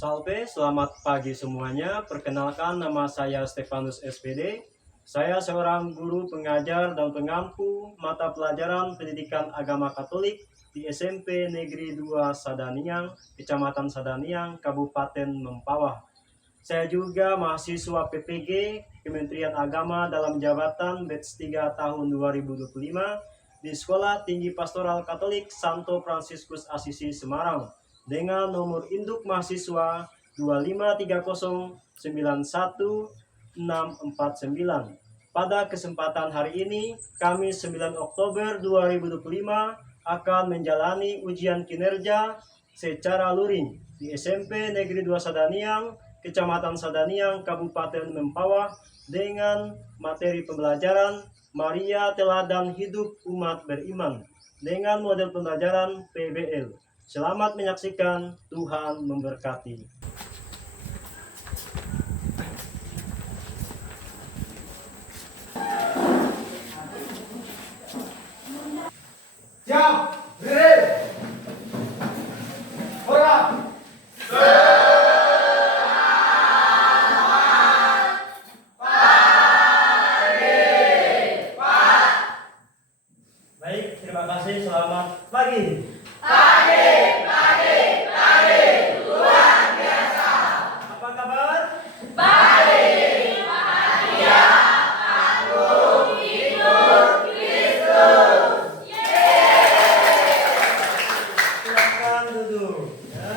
Salve, selamat pagi semuanya. Perkenalkan, nama saya Stefanus SPD. Saya seorang guru pengajar dan pengampu mata pelajaran pendidikan agama Katolik di SMP Negeri 2 Sadaniang, Kecamatan Sadaniang, Kabupaten Mempawah. Saya juga mahasiswa PPG Kementerian Agama dalam jabatan batch 3 tahun 2025 di Sekolah Tinggi Pastoral Katolik Santo Fransiskus Asisi Semarang dengan nomor induk mahasiswa 253091649. Pada kesempatan hari ini, Kamis 9 Oktober 2025 akan menjalani ujian kinerja secara luring di SMP Negeri 2 Sadaniang, Kecamatan Sadaniang, Kabupaten Mempawah dengan materi pembelajaran Maria Teladan Hidup Umat Beriman dengan model pembelajaran PBL. Selamat menyaksikan, Tuhan memberkati. Siap, berdiri, gerak. Baik, terima kasih. Selamat pagi. Luar biasa. Apa kabar? Baik, bahagia, aku hidup Kristus. Silakan duduk. Ya.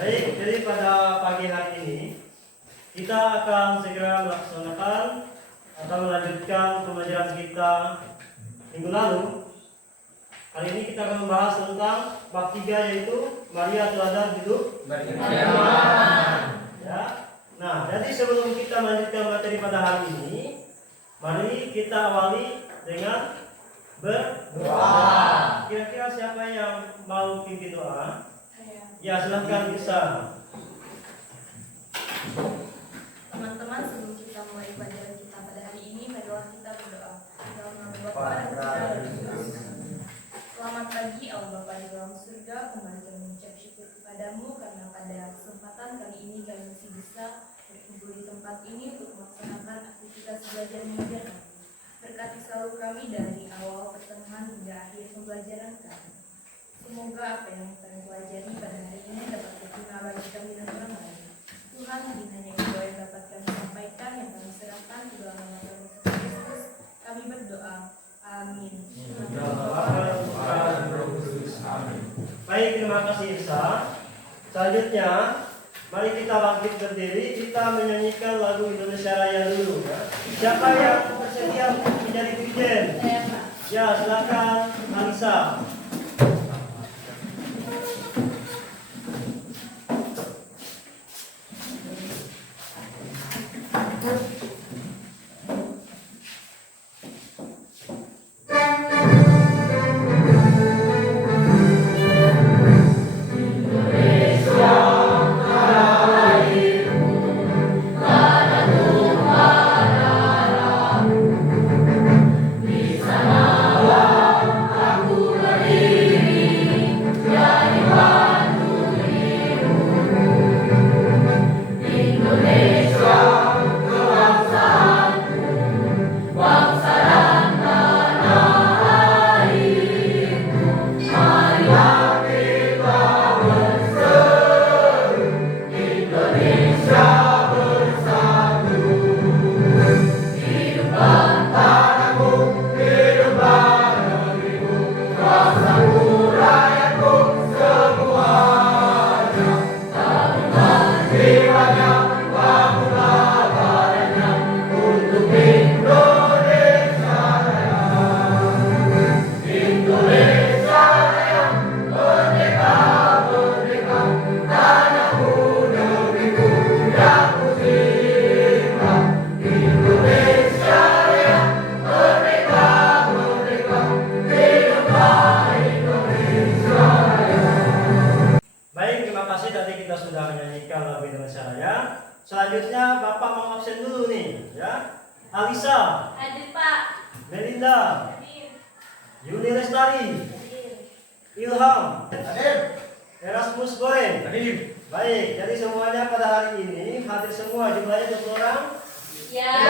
Baik, jadi pada pagi hari ini kita akan segera melaksanakan atau melanjutkan pembelajaran kita minggu lalu. Kali ini kita akan membahas tentang bab 3, yaitu Maria Teladan Hidup Beriman. Ya. Nah, jadi sebelum kita melanjutkan materi pada hari ini, mari kita awali dengan berdoa. Kira-kira siapa yang mau pimpin doa? Ya, silahkan bisa. Teman-teman, sebelum kita mulai pelajaran kita pada hari ini, marilah kita berdoa. Dalam nama Bapa dan Putra dan Roh Kudus. Selamat pagi Allah Bapa di dalam surga. Kembali kami mengucap syukur kepadamu karena pada kesempatan kali ini kami masih bisa berkumpul di tempat ini untuk melaksanakan aktivitas belajar mengajar kami. Berkati selalu kami dari awal, pertengahan hingga akhir pembelajaran kami. Semoga apa yang kami pelajari pada hari ini dapat berguna bagi kami dan orang lain. Tuhan, hanya doa yang dapat kami sampaikan yang kami serahkan ke dalam nama Tuhan Yesus Kristus. Kami berdoa. Amin. Baik, terima kasih Irsa. Selanjutnya, mari kita bangkit berdiri. Kita menyanyikan lagu Indonesia Raya dulu. Ya. Siapa yang bersedia menjadi dirjen? Ya, silakan Anissa. Selanjutnya Bapak mau absen dulu nih, ya. Alisa, Hadir Pak. Melinda, Hadir. Yuni Lestari, Hadir. Ilham. Ilham, Hadir. Erasmus Boren. Hadir. Baik, jadi semuanya pada hari ini hadir semua, jumlahnya 20 orang. Ya.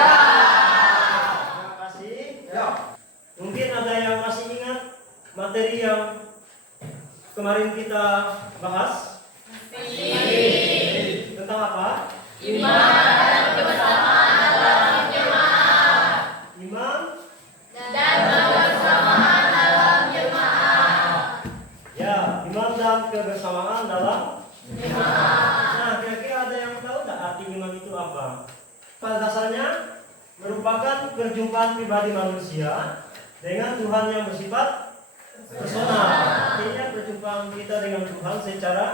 Terima kasih. Ya. Mungkin ada yang masih ingat materi yang kemarin kita bahas tentang apa? Iman dan kebersamaan dalam jemaah. Iman. Dan kebersamaan dalam jemaah. Ya, iman dan kebersamaan dalam. Jemaah. Nah, kira-kira ada yang tahu nggak arti iman itu apa? Pada dasarnya merupakan perjumpaan pribadi manusia dengan Tuhan yang bersifat personal. Artinya perjumpaan kita dengan Tuhan secara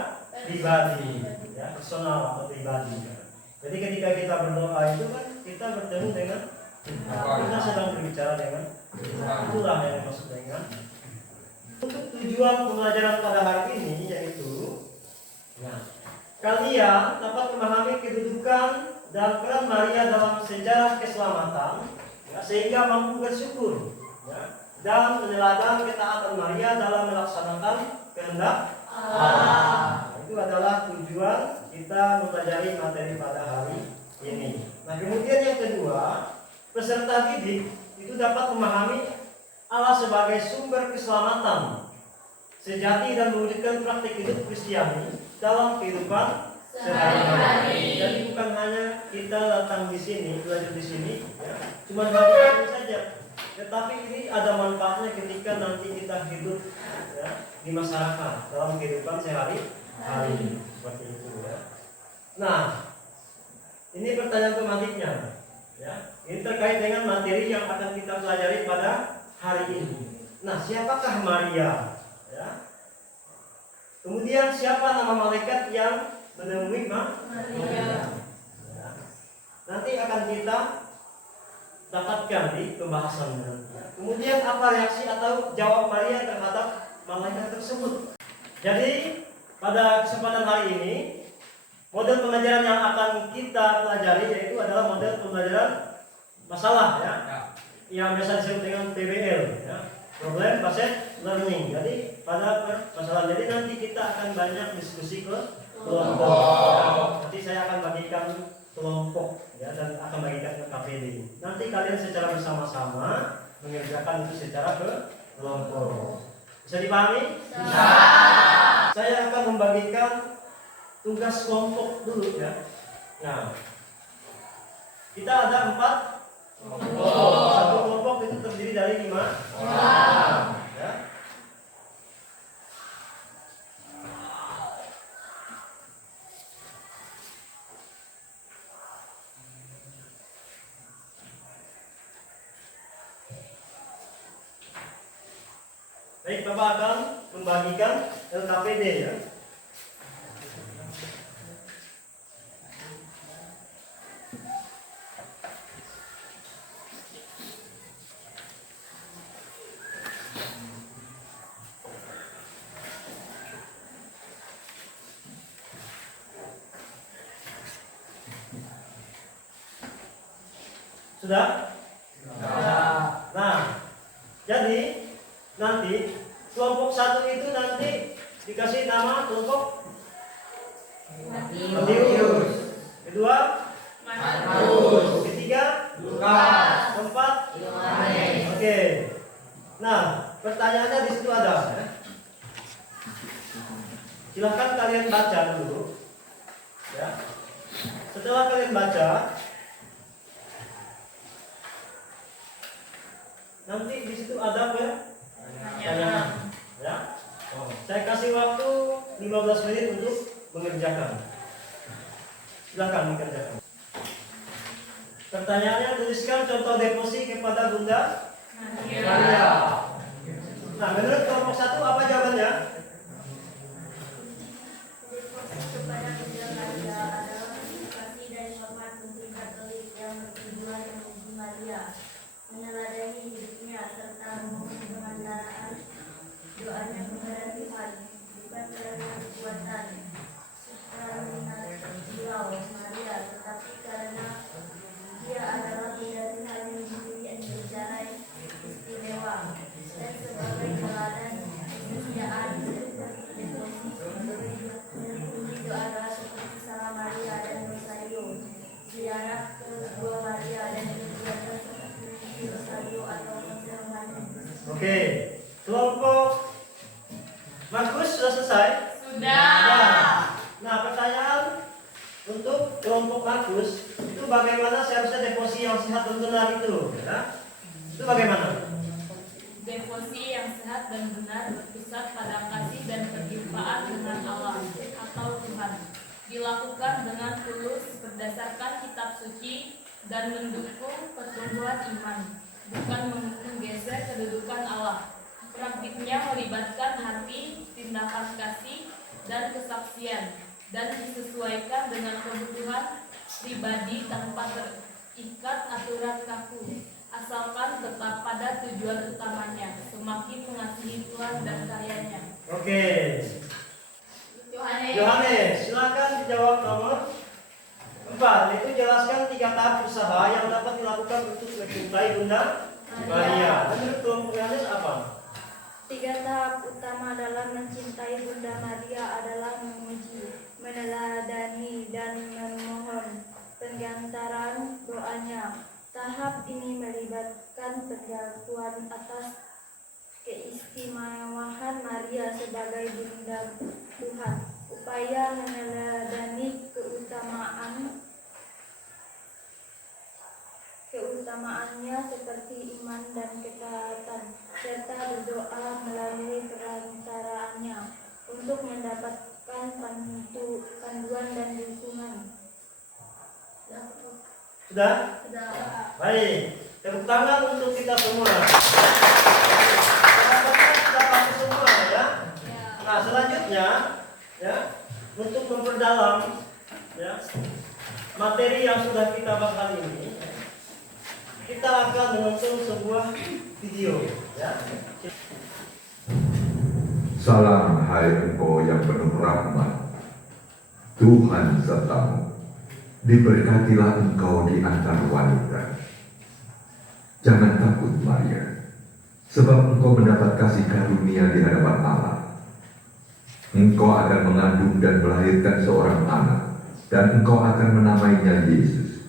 pribadi, ya, personal atau pribadi. Jadi ketika kita berdoa itu kan kita bertemu dengan Tuhan. Kita sedang berbicara dengan Tuhan. Itulah yang dimaksud dengan. Untuk tujuan pembelajaran pada hari ini yaitu, nah, kalian dapat memahami kedudukan dan peran Maria dalam sejarah keselamatan, ya, sehingga mampu bersyukur, ya, dan meneladani ketaatan Maria dalam melaksanakan kehendak Allah. Itu adalah tujuan kita mempelajari materi pada hari ini. Nah, kemudian yang kedua, peserta didik itu dapat memahami Allah sebagai sumber keselamatan sejati dan mewujudkan praktik hidup Kristiani dalam kehidupan sehari-hari. Jadi bukan hanya kita datang di sini, belajar di sini, ya, cuma belajar saja, tetapi ini ada manfaatnya ketika nanti kita hidup, ya, di masyarakat dalam kehidupan sehari-hari seperti itu, ya. Nah, ini pertanyaan pematiknya, ya. Ini terkait dengan materi yang akan kita pelajari pada hari ini. Nah, siapakah Maria? Ya. Kemudian siapa nama malaikat yang menemui Maria? Ya. Nanti akan kita dapatkan di pembahasan nanti. Kemudian apa reaksi atau jawab Maria terhadap malaikat tersebut? Jadi pada kesempatan hari ini model pembelajaran yang akan kita pelajari yaitu adalah model pembelajaran masalah, ya, yang biasa disebut dengan PBL, ya, problem based learning. Jadi pada masalah, jadi nanti kita akan banyak diskusi ke kelompok, ya. Nanti saya akan bagikan kelompok, ya, dan akan bagikan ke KPD. Nanti kalian secara bersama-sama mengerjakan itu secara ke kelompok. Bisa dipahami? Bisa. Saya akan membagikan tugas kelompok dulu, ya. Nah, kita ada 4 kelompok. Satu kelompok itu terdiri dari 5 orang, ya. Baik, Bapak akan membagikan LKPD, ya. Sudah? Nah, jadi nanti kelompok 1 itu nanti dikasih nama kelompok Matius. Kedua, Markus. Ketiga, Lukas. Keempat, Yohanes. Oke. Nah, pertanyaannya di situ ada, ya. Silahkan kalian baca dulu, ya. Setelah kalian baca, nanti di situ ada pertanyaan, ya. Saya kasih waktu 15 menit untuk mengerjakan. Silakan mengerjakan. Pertanyaannya, tuliskan contoh deposi kepada Bunda Maria. Nah, menurut kelompok 1 apa jawabannya? Deposit kepada Bunda Maria adalah kasih dan hormat Putri Katolik yang bertujuan memuji Maria, meneladani hidupnya serta memohon pengantaraan doanya kepada Tuhan, bukan karena kekuatan supranatural Maria, tetapi karena dia adalah Bunda Tuhan yang dipilih secara istimewa dan sebagai teladan Markus sudah selesai? Sudah. Nah, pertanyaan untuk kelompok Markus itu bagaimana seharusnya devosi yang sehat dan benar itu? Ya? Itu bagaimana? Devosi yang sehat dan benar berpusat pada kasih dan perjumpaan dengan Allah atau Tuhan. Dilakukan dengan tulus berdasarkan kitab suci dan mendukung pertumbuhan iman, bukan menggeser kedudukan Allah. Praktiknya melibatkan hati, tindakan kasih, dan kesaksian, dan disesuaikan dengan kebutuhan pribadi tanpa terikat aturan kaku, asalkan tetap pada tujuan utamanya, semakin mengasihi Tuhan dan karyanya. Oke. Yohanes. Yohanes, silakan dijawab nomor 4. Itu jelaskan 3 tahap usaha yang dapat dilakukan untuk mencintai Bunda Maria. Menurut kelompok Yohanes apa? 3 tahap utama dalam mencintai Bunda Maria adalah memuji, meneladani, dan memohon pengantaran doanya. Tahap ini melibatkan pengakuan atas keistimewaan Maria sebagai Bunda Tuhan, upaya meneladani keutamaannya seperti iman dan ketaatan, serta berdoa melalui perantaraannya untuk mendapatkan panduan dan dukungan. Sudah? Sudah. Baik. Tepuk tangan untuk kita semua. Sahabatnya sudah pasti semua ya. Nah, selanjutnya ya, untuk memperdalam ya materi yang sudah kita bahas hari ini, kita akan menonton sebuah video ya. Salam hai engkau yang penuh rahmat, Tuhan sertamu. Diberkatilah engkau di antara wanita. Jangan takut Maria, sebab engkau mendapat kasih karunia di hadapan Allah. Engkau akan mengandung dan melahirkan seorang anak, dan engkau akan menamainya Yesus.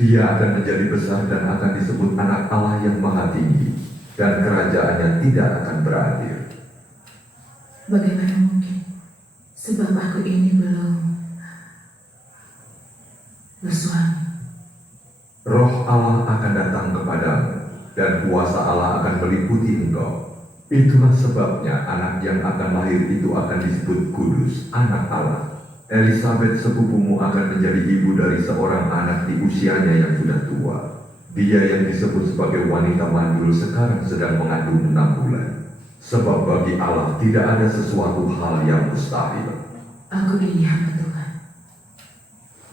Dia akan menjadi besar dan akan disebut anak Allah yang maha tinggi, dan kerajaannya tidak akan berakhir. Bagaimana mungkin? Sebab aku ini belum bersuami. Roh Allah akan datang kepadamu, dan kuasa Allah akan meliputi engkau. Itulah sebabnya anak yang akan lahir itu akan disebut kudus, anak Allah. Elisabet sepupumu akan menjadi ibu dari seorang anak di usianya yang sudah tua. Dia yang disebut sebagai wanita mandul sekarang sedang mengandung 6 bulan. Sebab bagi Allah tidak ada sesuatu hal yang mustahil. Aku ini hamba Tuhan.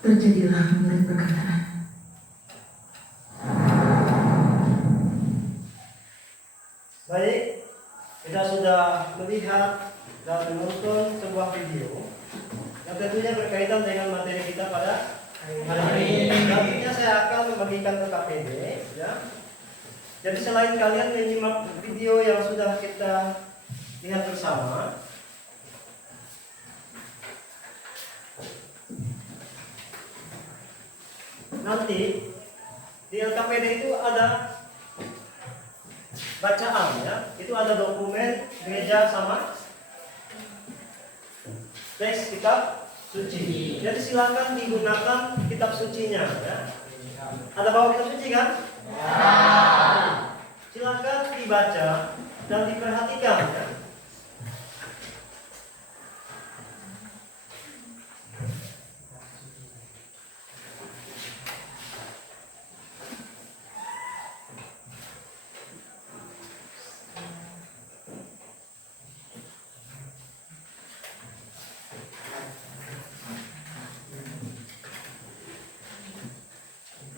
Terjadilah menurut perkataan. Baik, kita sudah melihat dan menonton sebuah video yang tentunya berkaitan dengan materi kita pada hari ini. Nantinya saya akan membagikan ke KPD ya. Jadi selain kalian menyimak video yang sudah kita lihat bersama, nanti di LKPD itu ada bacaan ya, itu ada dokumen gereja sama teks kitab suci. Jadi silakan digunakan kitab sucinya ya. Ada bawa kitab suci kan? Ya. Silakan dibaca dan diperhatikan ya.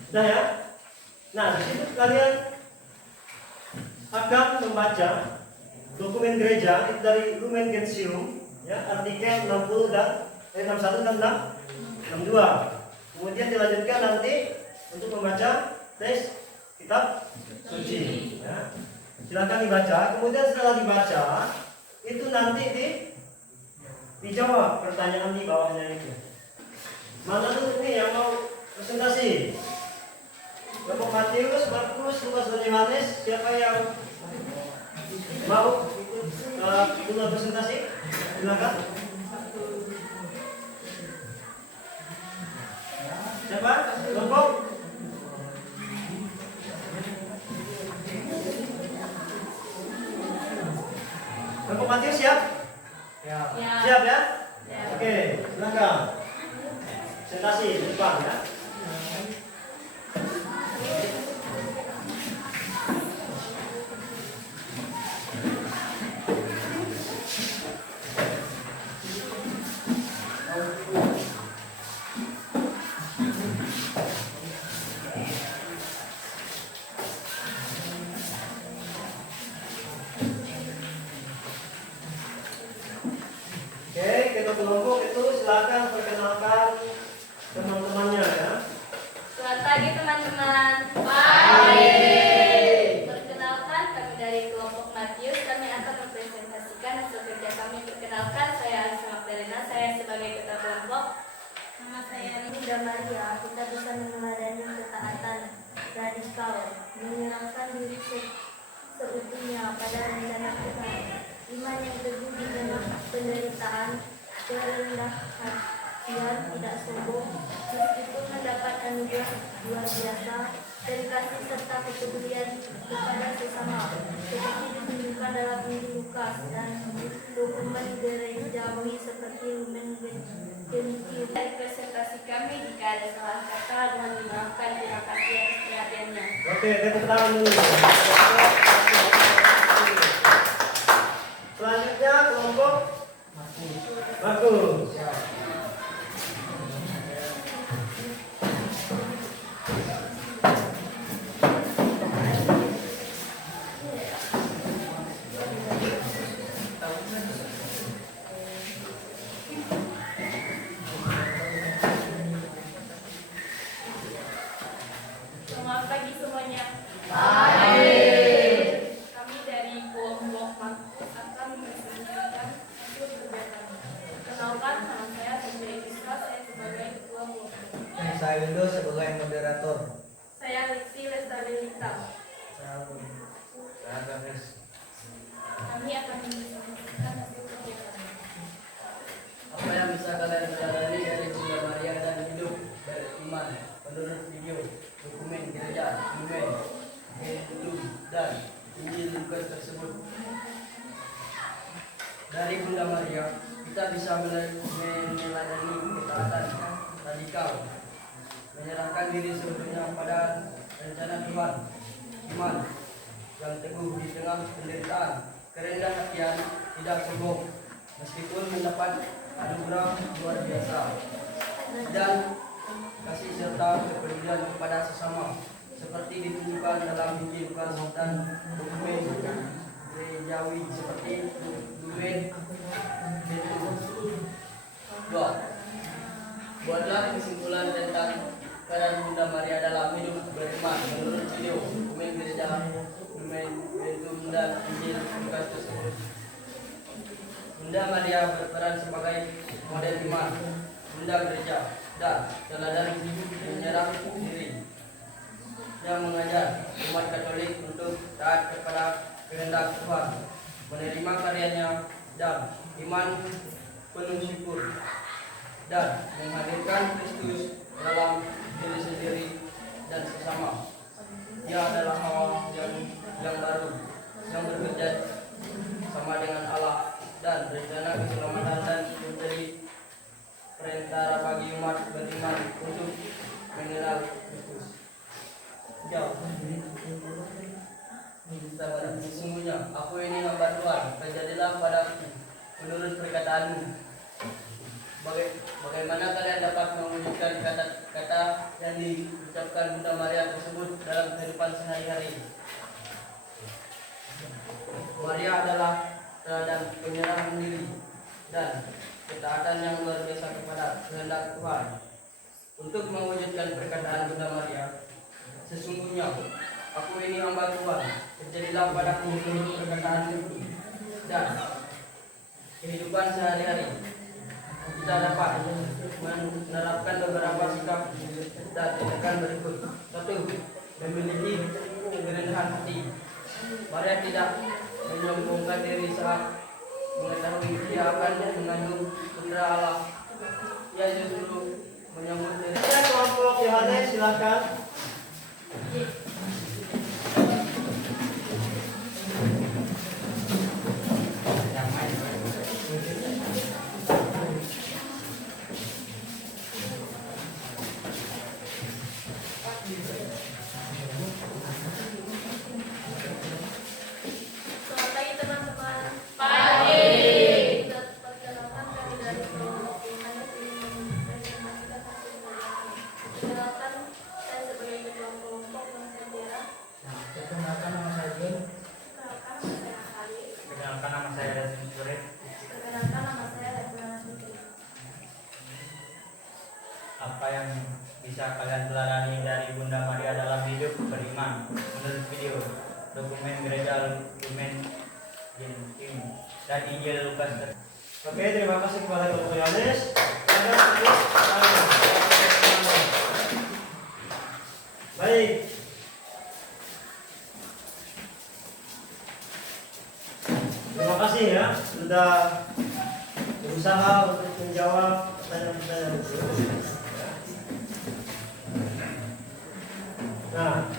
Nah ya, nah di situ kalian akan membaca dokumen gereja itu dari Lumen Gentium ya, artikel 60 dan 61 dan 62. Kemudian dilanjutkan nanti untuk membaca teks kitab suci ya. Silakan dibaca. Kemudian setelah dibaca itu nanti dijawab pertanyaan di bawahnya itu. Mana dulu nih yang mau presentasi? Kelompok Matius, Markus, Lukas, dan Yohanes, siapa yang mau ikut dulu presentasi. Silakan. Siapa? Kelompok? Kelompok Matius siap? Ya. Siap ya? Ya. Oke, silakan. Presentasi di depan ya. Oke, kita kelompok itu silakan perkenalkan teman-temannya ya. Selamat pagi teman-teman. Perkenalkan, kami dari kelompok Matius. Kami akan mempresentasikan hasil kerja kami. Perkenalkan, saya Alisa Magdalena. Saya sebagai ketua kelompok. Nama saya Bunda Maria. Kita bisa meneladani ketaatan radikal, menyerahkan diri seutuhnya pada rencana Tuhan. Iman yang teguh di tengah penderitaan, kerendah hatian, tidak sombong, meskipun mendapat anugerah luar biasa, dan kasih serta kepedulian kepada sesama, seperti ditunjukkan dalam Injil Lukas dan dokumen gerejawi seperti Lumen Gentium. Dari presentasi kami, jika ada salah kata, mohon dimaafkan. Terima kasih atas perhatiannya. Oke, tepuk tangan dulu. Selanjutnya kelompok Markus. Selamat pagi semuanya. Kami dari kelompok Markus akan mempresentasikan hasil kerja kami. Perkenalkan, nama saya Sandra Isra, saya sebagai ketua kelompok. Saya Windows sebagai moderator. Saya Liksi Lestabilita. Kami akan mempresentasikan hasil kerja kami. Apa yang bisa kalian pelajari dari Bunda Maria dan hidup dari iman menurut video, dokumen gereja, Lumen Gentium dan Injil Lukas tersebut? Dari Bunda Maria kita bisa meneladani ketaatan radikal, menyerahkan diri sepenuhnya pada rencana Tuhan, iman yang teguh di tengah penderitaan, kerendah hatian, tidak sombong, meskipun mendapat anugerah luar biasa, dan kasih serta kepedulian kepada sesama, seperti ditunjukkan dalam Injil Lukas dan dokumen gerejawi seperti Lumen Gentium. 2. Buatlah kesimpulan tentang peran Bunda Maria dalam hidup beriman menurut video, dokumen gereja, Lumen Gentium dan Injil Lukas tersebut. Bunda Maria berperan sebagai model iman, bunda gereja, dan teladan hidup menyerah diri, yang mengajar umat Katolik untuk taat kepada kehendak Tuhan, menerima karyanya, dan iman penuh syukur, dan menghadirkan Kristus dalam diri sendiri dan sesama. Dia adalah awal yang baru, yang bekerja sama dengan Allah, dan rencana keselamatan dan menjadi perantara bagi umat beriman untuk mengenal Kristus. Jauh. Sesungguhnya aku ini hamba Tuhan, terjadilah padaku menurut perkataanmu. Bagaimana kalian dapat mewujudkan kata-kata yang diucapkan Bunda Maria tersebut dalam kehidupan sehari-hari? Maria adalah teladan penyerahan diri dan ketaatan yang luar biasa kepada kehendak Tuhan. Untuk mewujudkan perkataan Bunda Maria, sesungguhnya aku ini hamba Tuhan, terjadilah padaku menurut perkataan itu, dan kehidupan sehari-hari kita dapat menerapkan beberapa sikap dan tindakan berikut. 1. Memiliki kerendahan hati. Maria tidak menyombongkan diri saat mengetahui dia akan mengandung putra Allah. Ia justru menyambut diri. Ya, kelompok Yohanes silakan. Selamat pagi teman-teman. Pagi. Kita perkenalkan kami dari kelompok Yohanes ini mempresentasikan hasil penelitian. Perkenalkan saya sebagai ketua kelompok Nusantara. Perkenalkan nama saya Jun. Perkenalkan nama saya Khalid. Perkenalkan nama saya Rasim Surip. Perkenalkan nama saya Rebuana Putri. Apa yang bisa kalian teladani dari Bunda Maria dalam hidup beriman? Menurut video dokumen gereja Lumen Gentium dan Injil Lukas. Oke, terima kasih kepada kelompok Yohanes. Baik. Terima kasih ya sudah berusaha untuk menjawab pertanyaan-pertanyaan itu. Nah,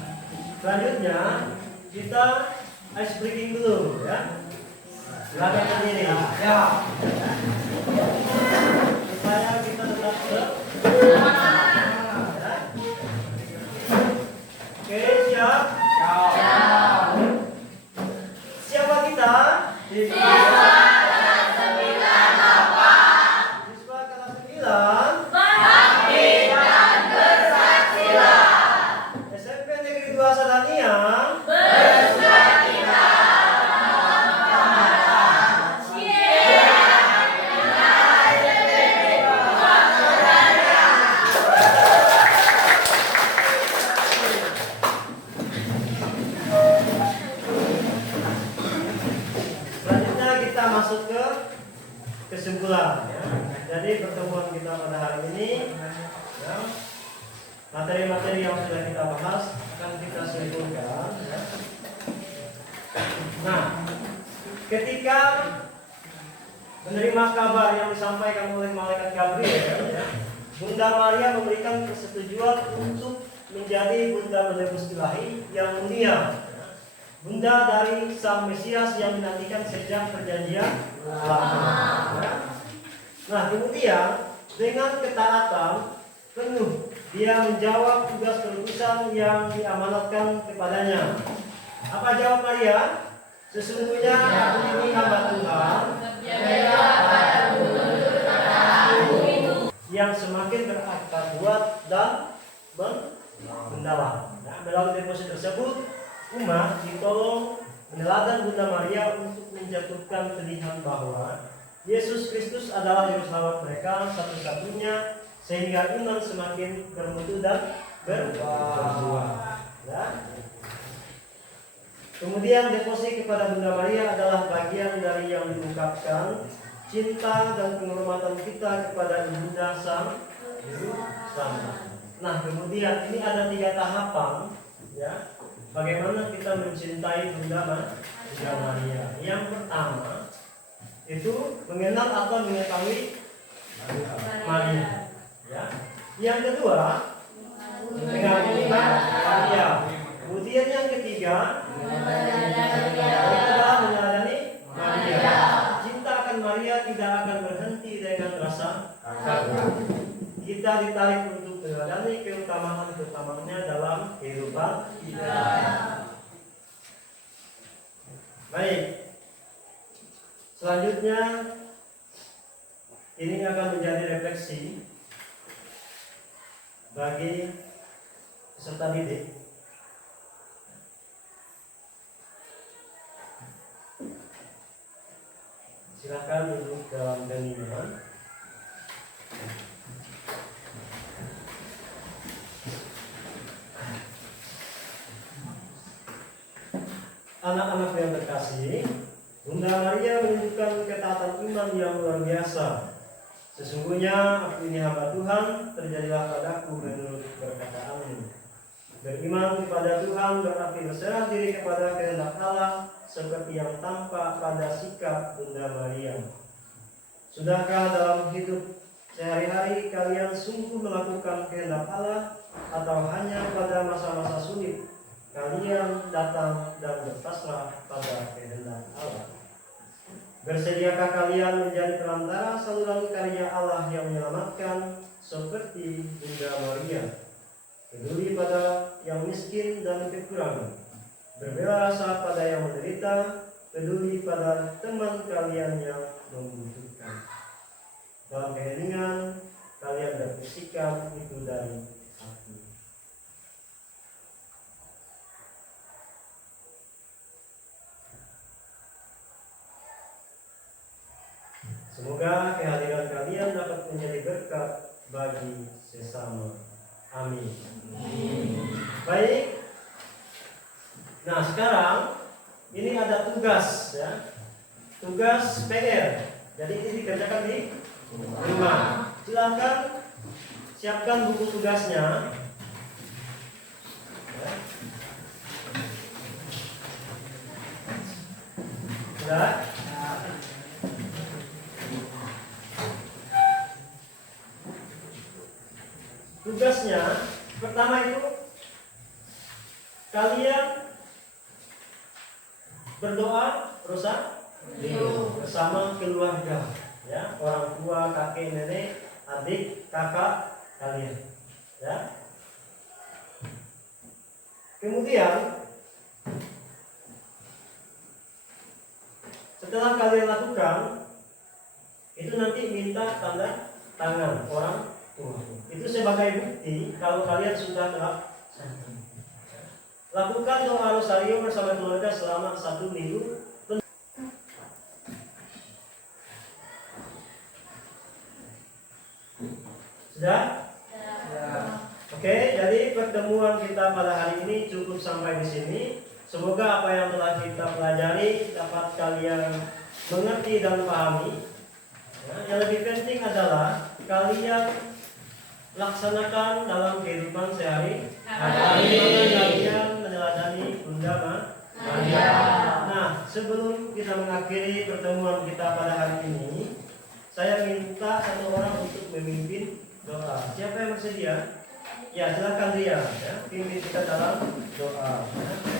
selanjutnya kita ice breaking dulu ya. Silakan berdiri. Ya. Supaya kita tetap semangat. Ya. Oke, siap? Siap. Siapa kita? Siswa kelas 9. Bakti dan Bersaksilan. SMP Negeri 2 Sadaniang. Selanjutnya kita masuk ke kesimpulan ya. Jadi pertemuan kita pada hari ini ya, materi-materi yang sudah kita bahas akan kita simpulkan ya. Nah, ketika menerima kabar yang disampaikan oleh malaikat Gabriel ya, Bunda Maria memberikan persetujuan untuk menjadi Bunda menebus ilahi yang mulia, Bunda dari Sang Mesias yang dinantikan sejak perjanjian lama. Ya. Nah, kemudian dengan ketaatan penuh dia menjawab tugas perutusan yang diamanatkan kepadanya. Apa jawab Maria? Sesungguhnya aku ini hamba Tuhan yang semakin berakar kuat dan mendalam. Nah, melalui deposit tersebut, umat ditolong meneladan Bunda Maria untuk menjatuhkan pilihan bahwa Yesus Kristus adalah juru selamat mereka satu-satunya, sehingga iman semakin bermutu dan berbuah. Ya. Kemudian deposit kepada Bunda Maria adalah bagian dari yang diungkapkan cinta dan penghormatan kita kepada Ibunda Sang Juru Selamat. Nah, kemudian ini ada 3 tahapan ya. Bagaimana kita mencintai Bunda Maria? Yang pertama itu mengenal atau mengetahui Maria. Ya. Yang kedua mengagumi Maria. Kemudian yang ketiga adalah meneladani Maria. Cinta akan Maria tidak akan berhenti dengan rasa kagum. Kita ditarik untuk meneladani keutamaan-keutamaannya dalam kehidupan kita. Baik. Selanjutnya ini akan menjadi refleksi bagi peserta didik. Silakan duduk dalam keningan. Anak-anak yang terkasih, Bunda Maria menunjukkan ketaatan iman yang luar biasa. Sesungguhnya aku ini hamba Tuhan, terjadilah padaku menurut perkataanmu. Beriman kepada Tuhan berarti berserah diri kepada kehendak Allah seperti yang tampak pada sikap Bunda Maria. Sudahkah dalam hidup sehari-hari kalian sungguh melakukan kehendak Allah atau hanya pada masa-masa sulit kalian datang dan berpasrah pada kehendak Allah? Bersediakah kalian menjadi perantara saluran karya Allah yang menyelamatkan seperti Bunda Maria? Peduli pada yang miskin dan kekurangan, berbela rasa pada yang menderita, peduli pada teman kalian yang membutuhkan. Dalam keheningan, kalian bersikap itu dari hati. Semoga kehadiran kalian dapat menjadi berkat bagi sesama. Amin. Baik. Nah, sekarang ini ada tugas ya. Tugas PR. Jadi ini dikerjakan di rumah. Silakan siapkan buku tugasnya. Ya. Sudah? Tugasnya pertama itu kalian berdoa bersama keluarga, ya, orang tua, kakek, nenek, adik, kakak kalian, ya. Kemudian setelah kalian lakukan itu nanti minta tanda tangan orang tua. Itu sebagai bukti kalau kalian sudah melaksanakan. Lakukan doa rosario bersama keluarga selama 1 minggu. Sudah? Oke, jadi pertemuan kita pada hari ini cukup sampai di sini. Semoga apa yang telah kita pelajari dapat kalian mengerti dan pahami. Ya, yang lebih penting adalah kalian laksanakan dalam kehidupan sehari-hari. Kalian meneladani Bunda Maria. Nah, sebelum kita mengakhiri pertemuan kita pada hari ini, saya minta satu orang untuk memimpin doa. Siapa yang bersedia? Ya, silakan dia. Ya, pimpin kita dalam doa. Ya.